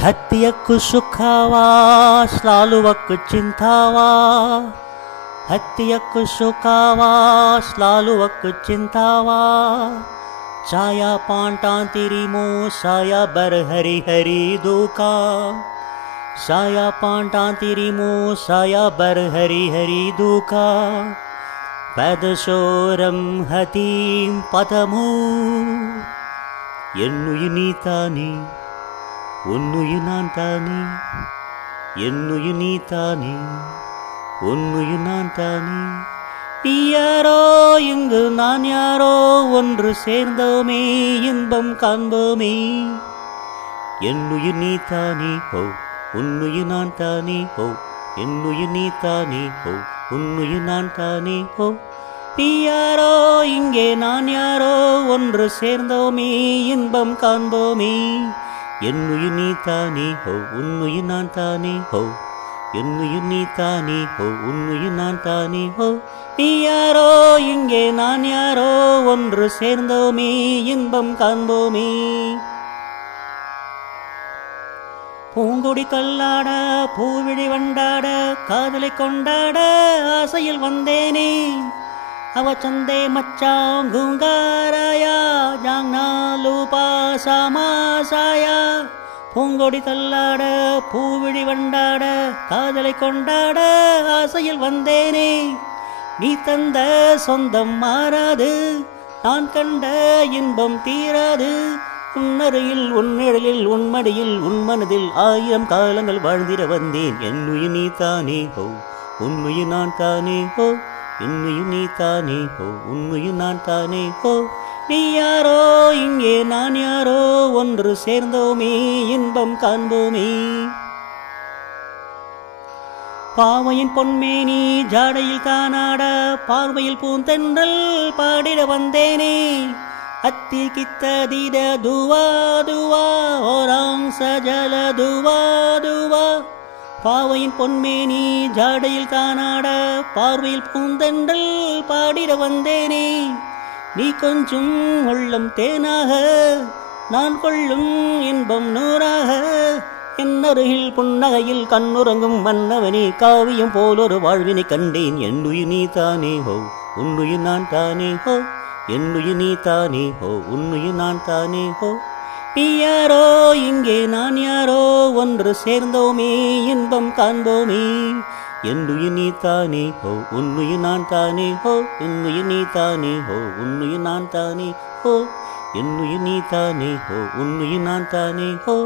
हत्यक्कु सुखावा स्लालुवक्कु चिंतावा हत्यक्कु सुखावा स्लालुवक्कु चिंतावा छाया पांटांतिरिमो साया बर हरि हरि दूका साया पांटांतिरिमो साया बर हरि हरि दूका पदशोरम हतीम पदमू என்னுயிர் நீ தானே உன்னுயிர் நான் தானே என்னுயிர் நீ தானே உன்னுயிர் நான் தானே நீ யாரோ இங்கு நான் யாரோ ஒன்று சேர்ந்தோமே இன்பம் காண்போமே என்னுயிர் நீ தானே ஹோ உன்னுயிர் நான் தானே ஹோ என்னுயிர் நீ தானே ஹோ உன்னுயிர் நான் தானே ஹோ நீ யாரோ இங்கே நான் யாரோ ஒன்று சேர்ந்தோமே இன்பம் காண்போமே என்னுயிர் நீ தானே ஹோ உன்னுயிர் நான் தானே ஹோ என்னுயிர் நீ தானே ஹோ உன்னுயிர் நான் தானே ஹோ நீ யாரோ இங்கே நான் யாரோ ஒன்று சேர்ந்தோமே இன்பம் காண்போமே பூங்குடி கல்லாட பூவிழி வண்டாட காதலை கொண்டாட ஆசையில் வந்தேனே அவ சந்தே மச்சாங் குங்காராயா ஜாங்னா லூபா சாமாசாயா பூங்கொடி தள்ளாட பூவிழி வண்டாட காதலை கொண்டாட ஆசையில் வந்தேனே நீ தந்த சொந்தம் மாறாது நான் கண்ட இன்பம் தீராது உன்னருகில் உன்னிழலில் உன்மடியில் உன் மனதில் 1000 காலங்கள் வாழ்ந்திட வந்தேன் என்னுயிர் நீ தானே ஹோ உன்னுயிர் நான் தானே ஹோ என்னுயிர் நீ தானே ஹோ உன்னுயிர் நான் தானே ஹோ நீ யாரோ இங்கே நான் யாரோ ஒன்று சேர்ந்தோமே இன்பம் காண்போமே பாவையின் பொன்மேனி ஜாடையில் தானாட பார்வையில் பூந்தென்றல் பாடிட வந்தேனே அத்தி கித்த தீட துவா துவா ஓராங் சஜல துவா துவா பாவையின் பொன்மேனி ஜாடையில் தானாட பார்வையில் பூந்தென்றல் பாடிட வந்தேனே நீ கொஞ்சம் உள்ளம் தேனாக நான் கொள்ளும் இன்பம் நூறாக என்னருகில் புன்னகையில் கண்ணுறங்கும் மன்னவனே காவியம் போலொரு வாழ்வினை கண்டேன் என்னுயிர் நீ தானே ஹோ உன்னுயிர் நான் தானே ஹோ என்னுயிர் நீ தானே ஹோ உன்னுயிர் நான் தானே ஹோ நீ யாரோ இங்கே நான் யாரோ ஒன்று சேர்ந்தோமே இன்பம் காண்போமே என்னுயிர் நீ தானே ஹோ உன்னுயிர் நான் தானே ஹோ என்னுயிர் நீ தானே ஹோ உன்னுயிர் நான் தானே ஹோ என்னுயிர் நீ தானே ஹோ உன்னுயிர் நான் தானே ஹோ